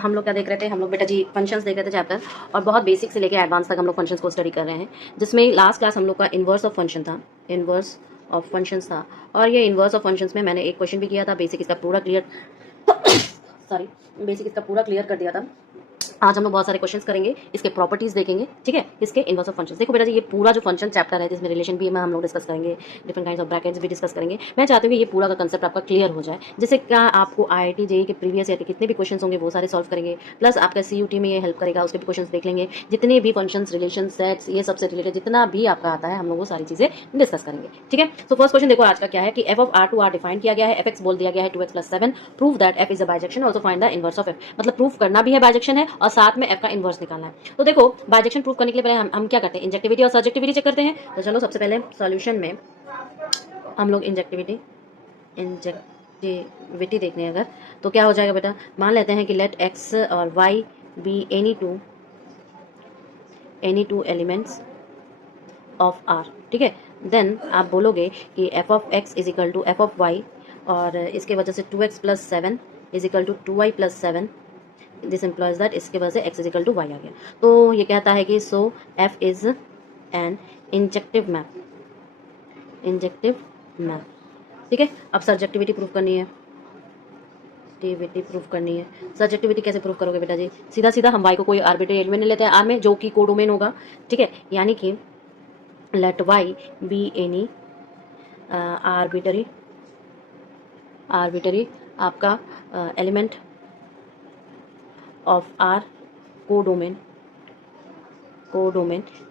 हम लोग क्या देख रहे थे, हम लोग बेटा जी फंक्शंस देख रहे थे चैप्टर, और बहुत बेसिक से लेके एडवांस तक हम लोग फंक्शंस को स्टडी कर रहे हैं, जिसमें लास्ट क्लास हम लोग का इन्वर्स ऑफ फंक्शन था, इन्वर्स ऑफ फंक्शंस था। और ये इन्वर्स ऑफ फंक्शंस में मैंने एक क्वेश्चन भी किया था, बेसिक इसका पूरा क्लियर सॉरी बेसिक इसका पूरा क्लियर कर दिया था। आज हम लोग बहुत सारे क्वेश्चंस करेंगे, इसके प्रॉपर्टीज देखेंगे, ठीक है, इसके इनवर्स ऑफ फंक्शंस। देखो बेटा जी, ये पूरा जो फंक्शन चैप्टर है जिसमें रिलेशन भी हम लोग डिस्कस करेंगे, डिफरेंट काइंड्स ऑफ ब्रैकेट्स भी डिस्कस करेंगे। मैं चाहती हूँ कि ये पूरा का कंसेप्ट आपका क्लियर हो जाए, जिससे क्या आपको IIT JEE के प्रीवियस ईयर के कितने भी क्वेश्चन होंगे वो सारे सॉल्व करेंगे, प्लस आपका CUT में ये हेल्प करेगा, उसके भी क्वेश्चन देख लेंगे। जितने भी फंक्शन, रिलेशन, सेट्स, ये सबसे रिलेटेड जितना भी आपका आता है हम लोग वो सारी चीजें डिस्कस करेंगे, ठीक है। तो फर्स्ट क्वेश्चन देखो आज का क्या है कि f of r to r define किया गया है, fx बोल दिया गया है 2x + 7, prove that f is a bijection, also find the inverse of f। मतलब प्रूफ करना भी है बाइजेक्शन है और साथ में f का इनवर्स निकालना है। तो देखो बाइजेक्शन प्रूफ करने के लिए पहले हम क्या करते हैं, इंजेक्टिविटी और सब्जेक्टिविटी चेक करते हैं। तो चलो सबसे पहले सॉल्यूशन में हम लोग इंजेक्टिविटी देखने अगर, तो क्या हो जाएगा बेटा, मान लेते हैं कि लेट x और y be any two elements of r, ठीक है। देन आप बोलोगे कि f of x is equal to f of y, और इसके वजह से 2x + 7 is equal to 2y + 7, this implies that इसके वजह से x is equal to y आ गया। तो ये कहता है कि so f is an injective map, ठीक है। अब सब्जेक्टिविटी प्रूफ करनी है, सब्जेक्टिविटी कैसे प्रूफ करोगे बेटा जी, सीधा सीधा हम y को कोई आर्बिट्री एलिमेंट लेते हैं r में, जो कि कोडोमेन होगा, ठीक है। यानी कि let y be any arbitrary आपका एलिमेंट ऑफ r कोडोमेन,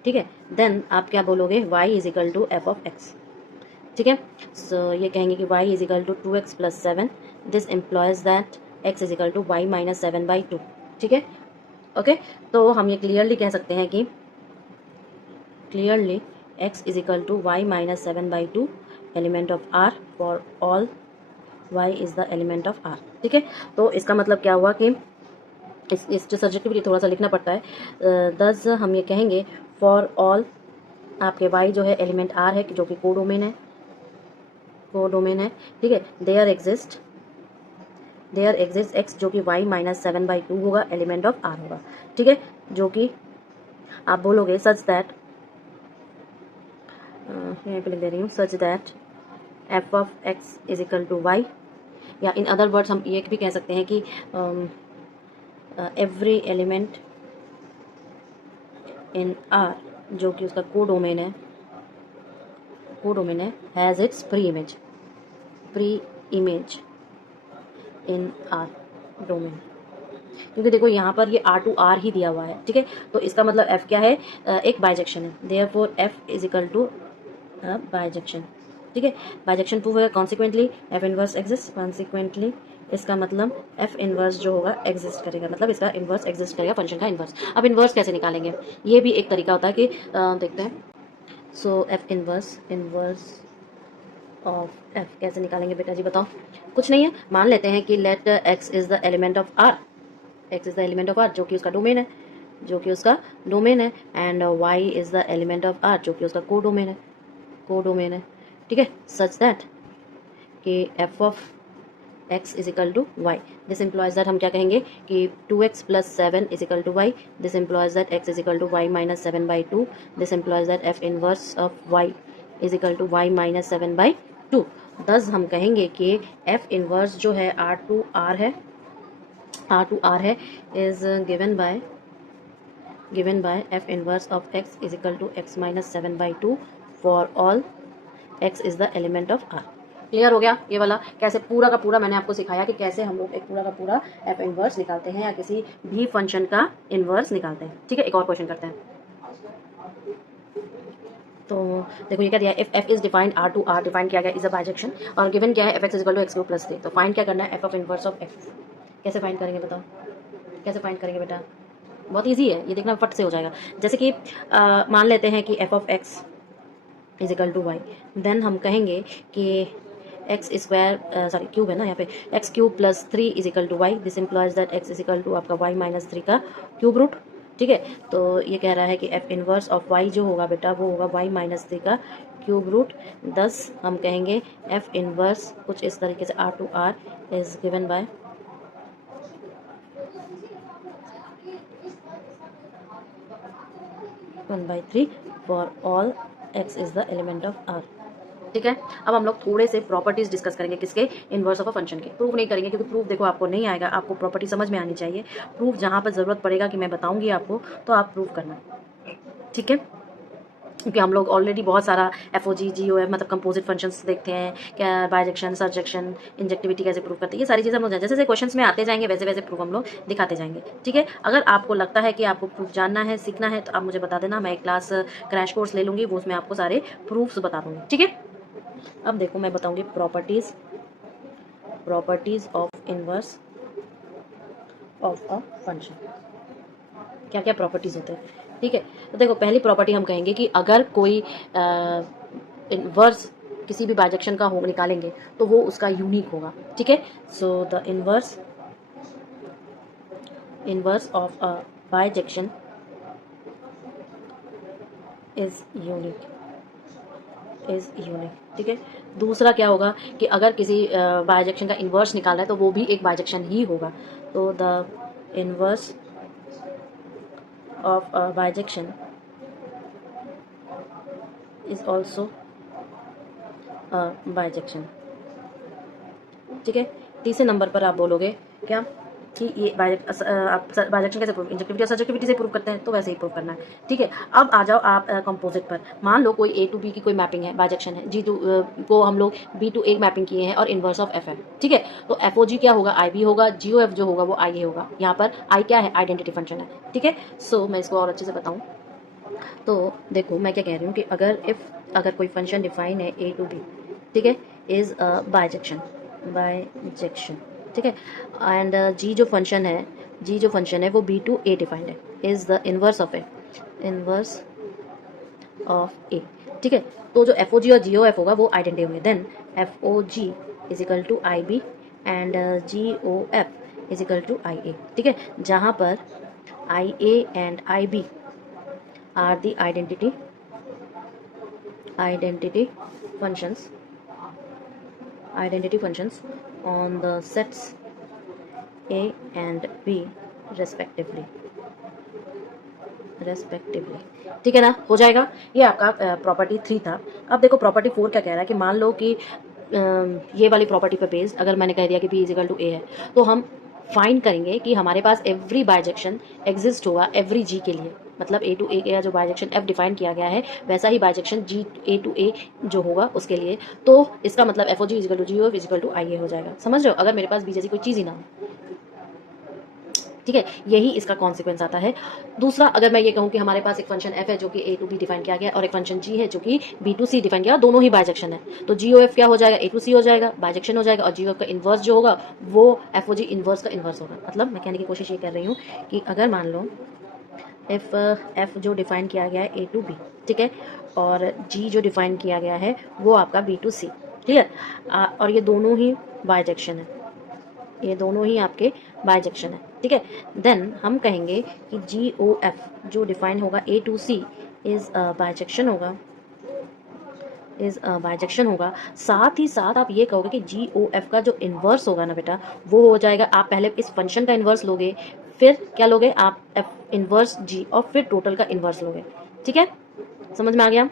ठीक है। देन आप क्या बोलोगे, y is equal to f of x, ठीक है। सो ये कहेंगे कि y is equal to 2x + 7, this implies that x is equal to y - 7/2, ठीक है। ओके, तो हम ये क्लियरली कह सकते हैं कि x is equal to y - 7/2 element of r for all y is the element of r, ठीक है। तो इसका मतलब क्या हुआ कि इस जो सब्जेक्टिविटी थोड़ा सा लिखना पड़ता है, दस हम ये कहेंगे फॉर ऑल आपके y जो है एलिमेंट r है, जो कि कोडोमेन है, ठीक है। देयर एग्जिस्ट x जो कि y - 7/2 होगा, एलिमेंट ऑफ r होगा, ठीक है। जो कि आप बोलोगे सच दैट, यहाँ पे लिख दे रही हूँ, such that f of x is equal to y, या इन अदर वर्ड्स हम ये भी कह सकते हैं कि एवरी एलिमेंट इन r जो कि उसका कोडोमेन है has its pre image in r domain, क्योंकि देखो यहाँ पर ये r to r ही दिया हुआ है, ठीक है। तो इसका मतलब f क्या है, एक बाइजेक्शन है, therefore f is equal to bijection, ठीक है। बाइजेक्शन प्रूव होगा, consequently f inverse exist, consequently इसका मतलब f इनवर्स जो होगा एग्जिस्ट करेगा, मतलब इसका इनवर्स एग्जिस्ट करेगा फंक्शन का इनवर्स। अब इनवर्स कैसे निकालेंगे, ये भी एक तरीका होता है कि देखते हैं। सो f इनवर्स ऑफ f कैसे निकालेंगे बेटा जी, बताओ। कुछ नहीं है, मान लेते हैं कि let x is the element of r, जो कि उसका डोमेन है, and y is the element of r जो कि उसका कोडोमेन है, ठीक है। सच दैट कि f of x is equal to y, this implies that हम क्या कहेंगे कि 2x + 7 is equal to y, this implies that x is equal to y - 7/2, this implies that f inverse of y is equal to y - 7/2। दस हम कहेंगे कि f inverse जो है r to r है is given bye f inverse of x is equal to x - 7/2 for all x is the element of r। Clear हो गया ये वाला, कैसे पूरा का पूरा मैंने आपको सिखाया कि कैसे हम लोग एक पूरा का पूरा f इनवर्स निकालते हैं या किसी भी फंक्शन का इनवर्स निकालते हैं, ठीक है। एक और क्वेश्चन करते हैं। तो देखो ये क्या दिया है, if f is defined r to r define किया गया इज अ बाइजेक्शन, और गिवन क्या है f x is equal to x³ + 3। तो फाइंड क्या करना है, f of inverse of x। कैसे फाइंड करेंगे बताओ, कैसे फाइंड करेंगे बेटा, बहुत ईजी है, ये देखना फट से हो जाएगा। जैसे कि मान लेते हैं कि f of x is equal to y, then हम कहेंगे कि x² क्यूब है ना यहाँ पे, x³ + 3 is equal to y, this implies that x is equal to आपका y - 3 का क्यूब रूट, ठीक है। तो ये कह रहा है कि f इनवर्स ऑफ y जो होगा बेटा वो होगा y - 3 का क्यूब रूट। 10 हम कहेंगे f इनवर्स कुछ इस तरीके से r to r is given bye 1/3 for all x is the element of R। ठीक है, अब हम लोग थोड़े से प्रॉपर्टीज डिस्कस करेंगे किसके, इनवर्स ऑफ अ फंक्शन के। प्रूफ नहीं करेंगे क्योंकि प्रूफ देखो आपको नहीं आएगा, आपको प्रॉपर्टी समझ में आनी चाहिए। प्रूफ जहाँ पर ज़रूरत पड़ेगा कि मैं बताऊंगी आपको तो आप प्रूफ करना, ठीक है। क्योंकि हम लोग ऑलरेडी बहुत सारा एफओजी जीओएफ मतलब कंपोजिट फंक्शंस देखते हैं, क्या बाइजेक्शन, सर्जेक्शन, इंजेक्टिविटी कैसे प्रूव करते हैं, ये सारी चीज़ें हम लोग जैसे जैसे क्वेश्चंस में आते जाएंगे वैसे वैसे प्रूफ हम लोग दिखाते जाएंगे, ठीक है। अगर आपको लगता है कि आपको प्रूफ जानना है, सीखना है, तो आप मुझे बता देना, मैं एक क्लास क्रैश कोर्स ले लूँगी, वो उसमें आपको सारे प्रूफ्स बता दूँगी, ठीक है। अब देखो मैं बताऊँगी properties of inverse of a function, क्या क्या प्रॉपर्टीज होते हैं, ठीक है। तो देखो पहली प्रॉपर्टी हम कहेंगे कि अगर कोई इनवर्स किसी भी बाइजेक्शन का हो निकालेंगे तो वो उसका यूनिक होगा, ठीक है। So the inverse of a bijection is unique, ठीक है। दूसरा क्या होगा कि अगर किसी बाइजेक्शन का इन्वर्स निकाल रहा है तो वो भी एक बाइजेक्शन ही होगा, तो the inverse of a bijection is also bijection, ठीक है। तीसरे नंबर पर आप बोलोगे क्या कि ये आप बाइजेक्शन कैसे प्रूव, इंजेक्टिविटी और सब्जेक्टिविटी से प्रूव करते हैं, तो वैसे ही प्रूव करना है, ठीक है। अब आ जाओ आप कंपोजिट पर। मान लो कोई ए टू बी की कोई मैपिंग है, बाइजेक्शन है, जी टू को हम लोग बी टू ए मैपिंग किए हैं और इनवर्स ऑफ एफ है, ठीक है। तो एफ ओ जी क्या होगा, आई बी होगा, जी ओ एफ जो होगा वो आई ए होगा। यहाँ पर आई क्या है, आइडेंटिटी फंक्शन है, ठीक है। सो मैं इसको और अच्छे से बताऊँ तो देखो मैं क्या कह रही हूँ कि अगर कोई फंक्शन डिफाइन है ए टू बी, ठीक है, इज बाइजेक्शन, ठीक है। एंड जी जो फंक्शन है वो बी टू ए डिफाइंड है, इज द इनवर्स ऑफ ए, ठीक है। तो जो एफ ओ जी और जी ओ एफ होगा वो आइडेंटिटी होंगे, then F O G is equal to I B and G O F is equal to I A, ठीक है। जहाँ पर I A and I B are the identity functions on the sets A and B respectively, ठीक है ना, हो जाएगा। ये आपका प्रॉपर्टी 3 था। अब देखो प्रॉपर्टी 4 क्या कह रहा है कि मान लो कि ये वाली प्रॉपर्टी पे बेस्ड अगर मैंने कह दिया कि B इजिकल टू ए है, तो हम फाइंड करेंगे कि हमारे पास एवरी बाइजेक्शन एग्जिस्ट होगा एवरी जी के लिए, मतलब ए टू ए का जो बाइजेक्शन एफ डिफाइन किया गया है वैसा ही बाइजेक्शन जी ए टू ए जो होगा उसके लिए। तो इसका मतलब F O G is equal to G O F is equal to I A हो जाएगा, समझ रहे हो, अगर मेरे पास बी जैसी कोई चीज़ ही ना हो, ठीक है। यही इसका कॉन्सिक्वेंस आता है। दूसरा, अगर मैं ये कहूँ कि हमारे पास एक फंक्शन एफ है जो कि ए टू बी डिफाइन किया गया और एक फंक्शन जी है जो कि बी टू सी डिफाइन किया, दोनों ही बाइजेक्शन है, तो जी ओ एफ क्या हो जाएगा, ए टू सी हो जाएगा, बाइजेक्शन हो जाएगा, और जी ओ एफ का इन्वर्स जो होगा वो एफ ओ जी इन्वर्स का इन्वर्स होगा। मतलब मैं कहने की कोशिश ये कर रही हूँ कि अगर मान लो एफ जो डिफाइन किया गया है ए टू बी, ठीक है, और जी जो डिफाइन किया गया है वो आपका बी टू सी, क्लियर, और ये दोनों ही बाइजेक्शन है, ये दोनों ही आपके बाइजेक्शन है, ठीक है। देन हम कहेंगे कि जी ओ एफ जो डिफाइन होगा ए टू सी इज बाइजेक्शन होगा। साथ ही साथ आप ये कहोगे कि जी ओ एफ का जो इन्वर्स होगा ना बेटा वो हो जाएगा, आप पहले इस फंक्शन का इन्वर्स लोगे, फिर क्या लोगे आप एफ इन्वर्स जी और फिर टोटल का इन्वर्स लोगे, ठीक है। समझ में आ गया,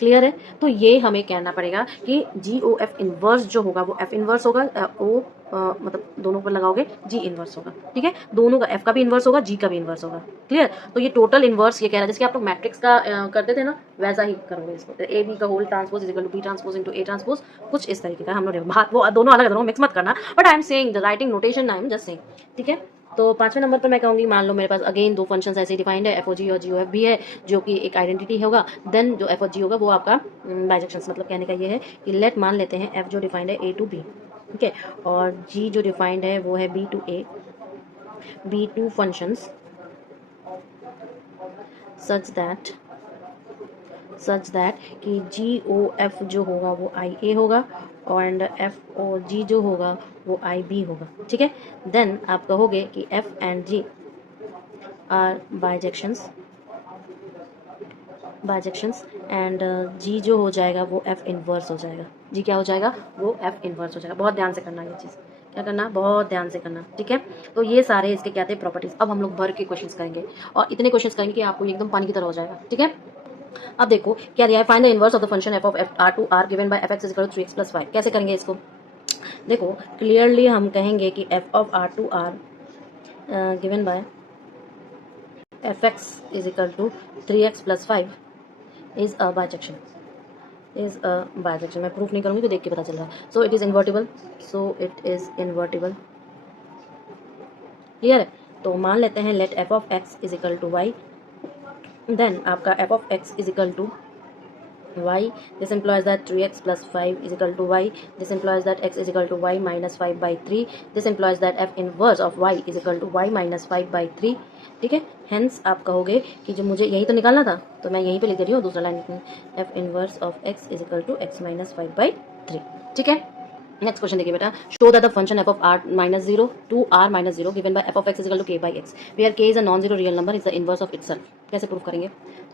क्लियर है। तो ये हमें कहना पड़ेगा कि जी ओ एफ इन्वर्स जो होगा वो एफ इन्वर्स होगा, ओ मतलब दोनों पर लगाओगे जी इन्वर्स होगा, ठीक है। दोनों का एफ का भी इन्वर्स होगा, जी का भी इन्वर्स होगा, क्लियर। तो ये टोटल इन्वर्स ये कह रहा है जैसे आप लोग मैट्रिक्स का करते थे ना, वैसा ही करोगे इसको, ए बी का whole transpose equal to B transpose into A transpose, कुछ इस तरीके का हम लोग बात, वो दोनों अलग दोनों मिक्स मत करना, but I am saying the writing notation, I am just saying, ठीक है। तो 5वें नंबर पर मैं कहूँगी, मान लो मेरे पास अगेन दो फंक्शंस ऐसे डिफाइंड है, एफ ओ जी और जी ओ एफ भी है जो कि एक आइडेंटिटी होगा, देन जो एफ ओ जी होगा वो आपका बाइजेक्शंस, मतलब कहने का ये है कि लेट मान लेते हैं एफ जो डिफाइंड है ए टू बी, ठीक है, और जी जो डिफाइंड है वो है B to A, be two functions such that कि जी ओ एफ जो होगा वो आई ए होगा एंड एफ ओ जी जो होगा वो आई बी होगा, ठीक है। देन आप कहोगे कि F and G are bijections and G जो हो जाएगा वो एफ इन्वर्स हो जाएगा, जी क्या हो जाएगा वो एफ इन्वर्स हो जाएगा। बहुत ध्यान से करना ये चीज़, क्या करना, बहुत ध्यान से करना, ठीक है। तो ये सारे इसके क्या थे, प्रॉपर्टीज। अब हम लोग भर के क्वेश्चंस करेंगे और इतने क्वेश्चंस करेंगे कि आपको एकदम पानी की तरह हो जाएगा, ठीक है। अब देखो क्या दिया है, find the inverse of the function f of f R to R given by f x equal to 3x + 5। कैसे करेंगे इसको, देखो क्लियरली हम कहेंगे कि f of R to R given by f x is equal to 3x + 5 is a bijection, is a bijection. मैं proof नहीं करूँगी तो देख के पता चल रहा है। So it is invertible, so it is invertible, clear है। तो मान लेते हैं let f of x is equal to y, then आपका f of x is equal to y, this implies that 3x + 5 is equal to y, this implies that x is equal to y minus 5/3, this implies that f inverse of y is equal to y minus 5/3, ठीक है। Hence आप कहोगे कि जो मुझे यही तो निकालना था तो मैं यहीं पे लिख दे रही हूँ दूसरा लाइन में, f inverse of x is equal to x minus 5/3, ठीक है। नेक्स्ट क्वेश्चन देखिए बेटा, show that the function f of r minus 0 to r minus 0 गिवन bye f of x is equal to k by x where k is a non-zero real number is the inverse of itself। कैसे proof करेंगे,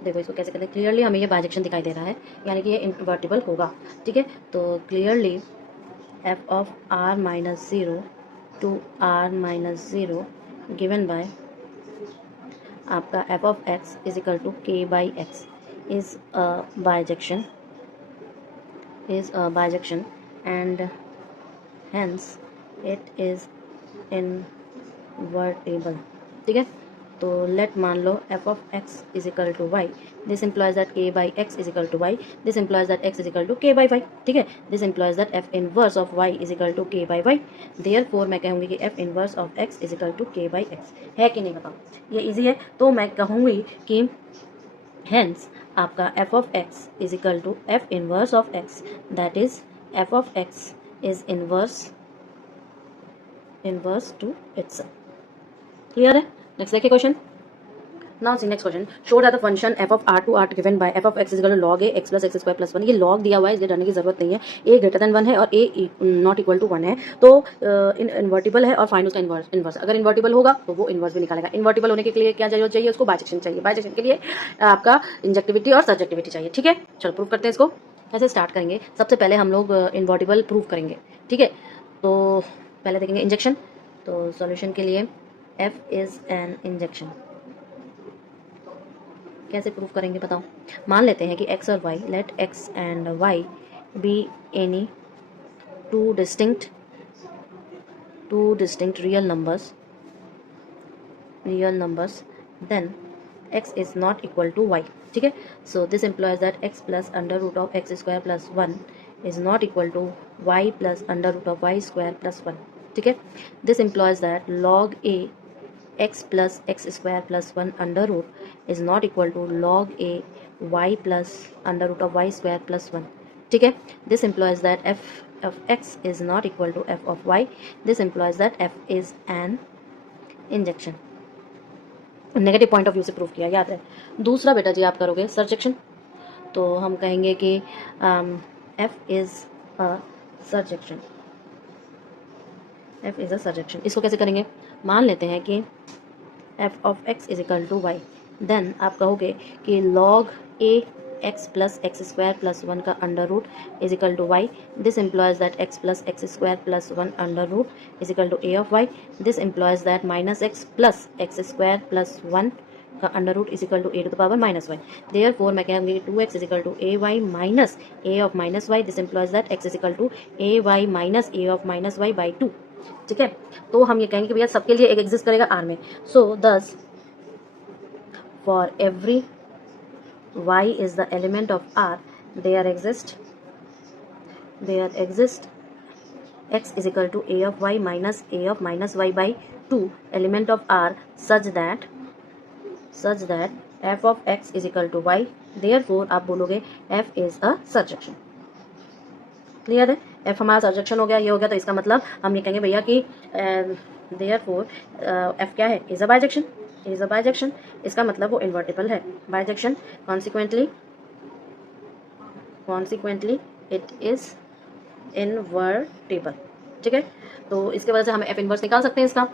देखो इसको कैसे करते हैं। Clearly हमें ये बाइजेक्शन दिखाई दे रहा है, यानी कि ये इन्वर्टिबल होगा, ठीक है। तो clearly f of r minus 0 to r minus 0 गिवन बाय आपका f of x is equal to k by x is a bijection, is a bijection and hence it is invertible, ठीक है। तो लेट मान लो f of x is equal to y, this implies that k by x is equal to y, this implies that x is equal to k by y, ठीक है। this implies that f inverse of y is equal to k by y, therefore मैं कहूँगी कि f inverse of x is equal to k by x है कि नहीं, बताओ। ये इजी है, तो मैं कहूँगी कि hence आपका f of x is equal to f inverse of x, that is f of x is inverse to itself, clear है। नेक्स्ट देखिए question, now see next question, show that the function f of r to r given bye f of x is equal to log a x plus x square plus 1। ये log दिया हुआ है, इसलिए डरने की जरूरत नहीं है। a ग्रेटर देन 1 है और a नॉट इक्वल टू 1 है, तो इन्वर्टिबल है और फाइंड उसका इन्वर्स। अगर इन्वर्टिबल होगा तो वो इन्वर्स भी निकालेगा। इन्वर्टिबल होने के लिए क्या जरूरत चाहिए, उसको बाइजेक्शन चाहिए। बाइजेक्शन के लिए आपका इंजेक्टिविटी और सब्जेक्टिविटी चाहिए, ठीक है। चलो प्रूफ करते हैं इसको। कैसे स्टार्ट करेंगे, सबसे पहले हम लोग इन्वर्टिबल प्रूफ करेंगे, ठीक है। तो पहले देखेंगे इंजेक्शन। तो सॉल्यूशन के लिए f इज एन इंजेक्शन, कैसे प्रूफ करेंगे बताओ। मान लेते हैं कि x और y, let x and y be any two distinct real numbers then x is not equal to y, ठीक है। So this implies that x plus under root of x square plus 1 is not equal to y plus under root of y square plus 1, ठीक है। This implies that log a x plus x square plus 1 under root is not equal to log a y plus under root of y square plus 1, ठीक है। this implies that f of x is not equal to f of y, this implies that f is an injection। Negative point of view से prove किया, याद है। दूसरा बेटा जी आप करोगे सर्जेक्शन, तो हम कहेंगे कि f is a surjection, f is a surjection। इसको कैसे करेंगे, मान लेते हैं कि f of x is equal to y, then आप कहोगे कि log a x plus x square plus 1 का under root is equal to y, this implies that x plus x square plus 1 under root is equal to a of y, this implies that minus x plus x square plus 1 का under root is equal to a to the power minus y, therefore मैं कहूँगी 2x is equal to ay minus a of minus y, this implies that x is equal to ay minus a of minus y by 2, ठीक है। तो हम ये कहेंगे कि भैया सबके लिए एक एग्जिस्ट करेगा R में। So thus for every y is the element of R there exist x is equal to a of y minus a of minus y by 2 element of R such that f of x is equal to y, therefore आप बोलोगे f is a surjection, clear है। f हमारा सर्जेक्शन हो गया, ये हो गया, तो इसका मतलब हम ये कहेंगे भैया कि देयरफॉर f क्या है, इज अ बाइजेक्शन, इसका मतलब वो इन्वर्टिबल है, bijection, consequently it is invertible, ठीक है। तो इसके वजह से हम f इनवर्स निकाल सकते हैं इसका।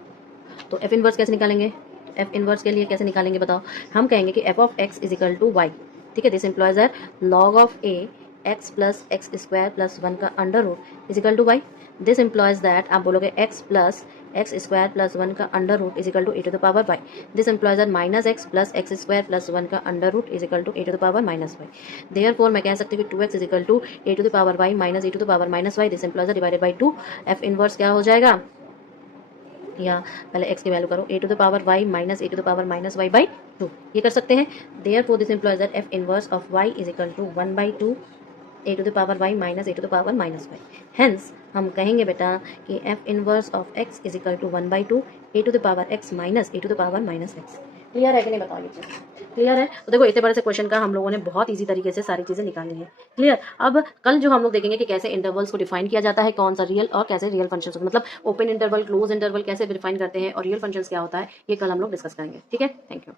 तो f इनवर्स कैसे निकालेंगे, f इनवर्स के लिए कैसे निकालेंगे बताओ। हम कहेंगे कि f of x is equal to y, ठीक है। This implies that log of a x plus x square plus 1 का under root is equal to y, this implies that आप बोलोगे x plus x square plus 1 का under root is equal to a to the power y. This implies that minus x plus x square plus 1 का under root is equal to a to the power minus y. Therefore मैं कह सकती हूँ कि 2x is equal to a to the power y minus a to the power minus y. This implies divided by 2। F inverse क्या हो जाएगा, या पहले x की वैल्यू करो a to the power y minus a to the power minus y by 2, ये कर सकते हैं। Therefore this implies that f inverse of y is equal to 1/2 a to the power y minus a to the power minus y. Hence हम कहेंगे बेटा कि f inverse of x is equal to 1/2 a to the power x minus a to the power minus x। Clear है कि नहीं बताओ ये चीज़? Clear है? तो देखो इतने बड़े से क्वेश्चन का हम लोगों ने बहुत इजी तरीके से सारी चीज़ें निकाली है। क्लियर? अब कल जो हम लोग देखेंगे कि कैसे इंटरवल्स को डिफाइन किया जाता है, कौन सा रियल और कैसे रियल फंक्शंस, मतलब ओपन इंटरवल, क्लोज इंटरवल कैसे डिफाइन करते हैं और रियल फंक्शंस क्या होता है, ये कल हम लोग डिस्कस करेंगे। ठीक है, थैंक यू।